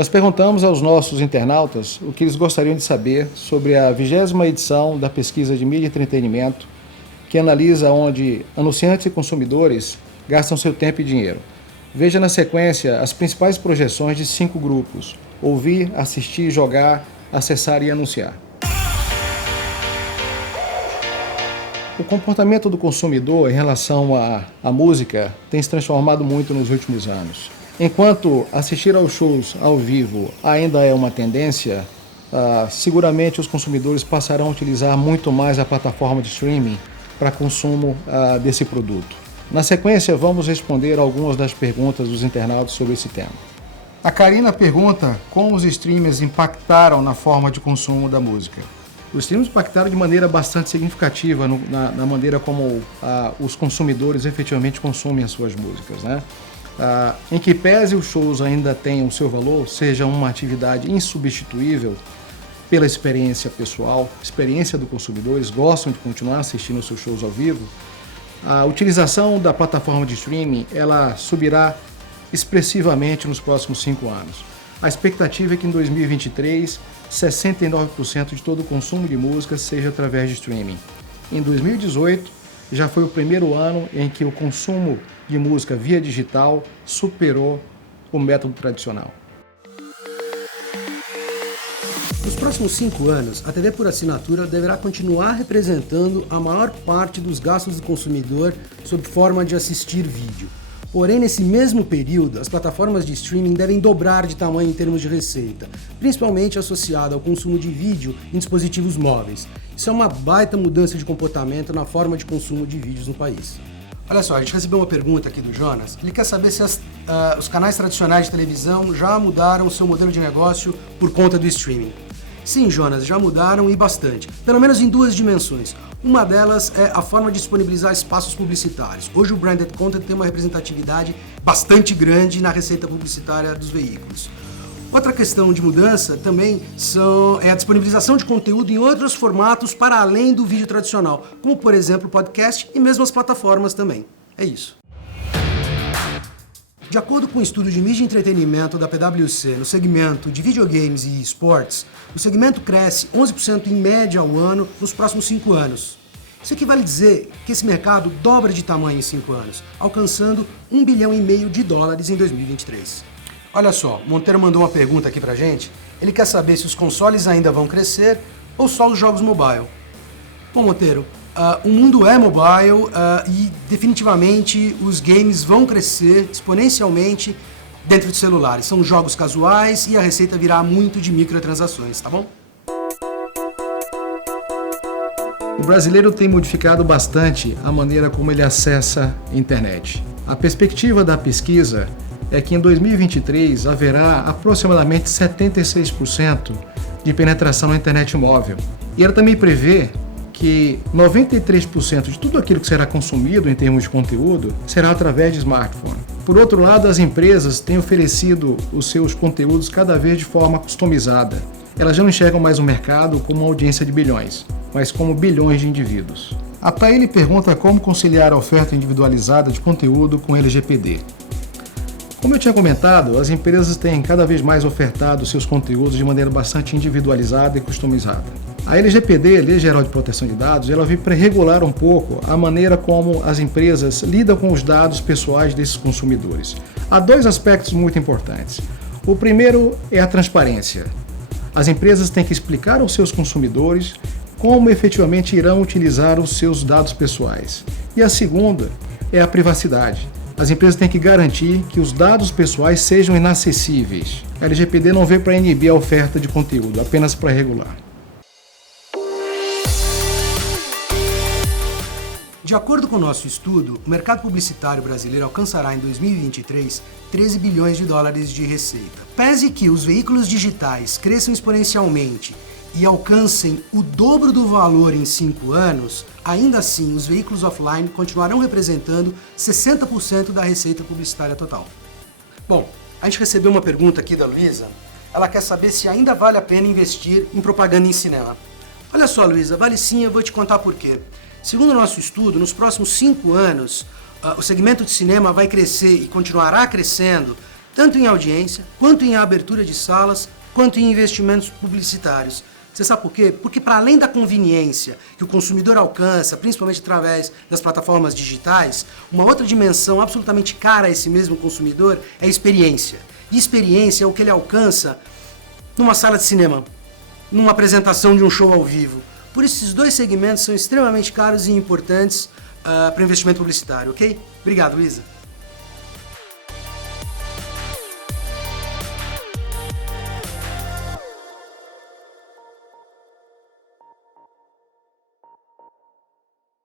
Nós perguntamos aos nossos internautas o que eles gostariam de saber sobre a 20ª edição da pesquisa de mídia e entretenimento, que analisa onde anunciantes e consumidores gastam seu tempo e dinheiro. Veja na sequência as principais projeções de 5 grupos: ouvir, assistir, jogar, acessar e anunciar. O comportamento do consumidor em relação à música tem se transformado muito nos últimos anos. Enquanto assistir aos shows ao vivo ainda é uma tendência, seguramente os consumidores passarão a utilizar muito mais a plataforma de streaming para consumo desse produto. Na sequência, vamos responder algumas das perguntas dos internautas sobre esse tema. A Karina pergunta como os streamers impactaram na forma de consumo da música. Os streams impactaram de maneira bastante significativa na maneira como os consumidores efetivamente consomem as suas músicas, né? Em que pese os shows ainda tenham o seu valor, seja uma atividade insubstituível pela experiência pessoal, experiência do consumidor, eles gostam de continuar assistindo os seus shows ao vivo, a utilização da plataforma de streaming ela subirá expressivamente nos próximos 5 anos. A expectativa é que em 2023, 69% de todo o consumo de música seja através de streaming. Em 2018, já foi o primeiro ano em que o consumo de música via digital superou o método tradicional. Nos próximos 5 anos, a TV por assinatura deverá continuar representando a maior parte dos gastos do consumidor sob forma de assistir vídeo. Porém, nesse mesmo período, as plataformas de streaming devem dobrar de tamanho em termos de receita, principalmente associada ao consumo de vídeo em dispositivos móveis. Isso é uma baita mudança de comportamento na forma de consumo de vídeos no país. Olha só, a gente recebeu uma pergunta aqui do Jonas. Ele quer saber se os canais tradicionais de televisão já mudaram o seu modelo de negócio por conta do streaming. Sim, Jonas, já mudaram e bastante, pelo menos em 2 dimensões. Uma delas é a forma de disponibilizar espaços publicitários. Hoje o branded content tem uma representatividade bastante grande na receita publicitária dos veículos. Outra questão de mudança também é a disponibilização de conteúdo em outros formatos para além do vídeo tradicional, como por exemplo o podcast e mesmo as plataformas também. É isso. De acordo com o estudo de mídia e entretenimento da PwC no segmento de videogames e esportes, o segmento cresce 11% em média ao ano nos próximos 5 anos. Isso equivale a dizer que esse mercado dobra de tamanho em 5 anos, alcançando $1,5 bilhão em 2023. Olha só, Monteiro mandou uma pergunta aqui pra gente. Ele quer saber se os consoles ainda vão crescer ou só os jogos mobile. Bom, Monteiro, o mundo é mobile e definitivamente os games vão crescer exponencialmente dentro de celulares. São jogos casuais e a receita virá muito de microtransações, tá bom? O brasileiro tem modificado bastante a maneira como ele acessa a internet. A perspectiva da pesquisa é que em 2023 haverá aproximadamente 76% de penetração na internet móvel. E ela também prevê que 93% de tudo aquilo que será consumido em termos de conteúdo será através de smartphone. Por outro lado, as empresas têm oferecido os seus conteúdos cada vez de forma customizada. Elas já não enxergam mais o mercado como uma audiência de bilhões, mas como bilhões de indivíduos. A Taíne pergunta como conciliar a oferta individualizada de conteúdo com LGPD. Como eu tinha comentado, as empresas têm cada vez mais ofertado seus conteúdos de maneira bastante individualizada e customizada. A LGPD, Lei Geral de Proteção de Dados, ela vem para regular um pouco a maneira como as empresas lidam com os dados pessoais desses consumidores. Há 2 aspectos muito importantes. O primeiro é a transparência. As empresas têm que explicar aos seus consumidores como efetivamente irão utilizar os seus dados pessoais. E a segunda é a privacidade. As empresas têm que garantir que os dados pessoais sejam inacessíveis. A LGPD não veio para inibir a oferta de conteúdo, apenas para regular. De acordo com o nosso estudo, o mercado publicitário brasileiro alcançará em 2023 $13 bilhões de receita. Pese que os veículos digitais cresçam exponencialmente e alcancem o dobro do valor em 5 anos, ainda assim os veículos offline continuarão representando 60% da receita publicitária total. Bom, a gente recebeu uma pergunta aqui da Luísa. Ela quer saber se ainda vale a pena investir em propaganda em cinema. Olha só, Luísa, vale sim, eu vou te contar por quê. Segundo o nosso estudo, nos próximos 5 anos, o segmento de cinema vai crescer e continuará crescendo tanto em audiência, quanto em abertura de salas, quanto em investimentos publicitários. Você sabe por quê? Porque para além da conveniência que o consumidor alcança, principalmente através das plataformas digitais, uma outra dimensão absolutamente cara a esse mesmo consumidor é a experiência. E experiência é o que ele alcança numa sala de cinema, numa apresentação de um show ao vivo. Por isso, esses dois segmentos são extremamente caros e importantes para o investimento publicitário, ok? Obrigado, Luísa.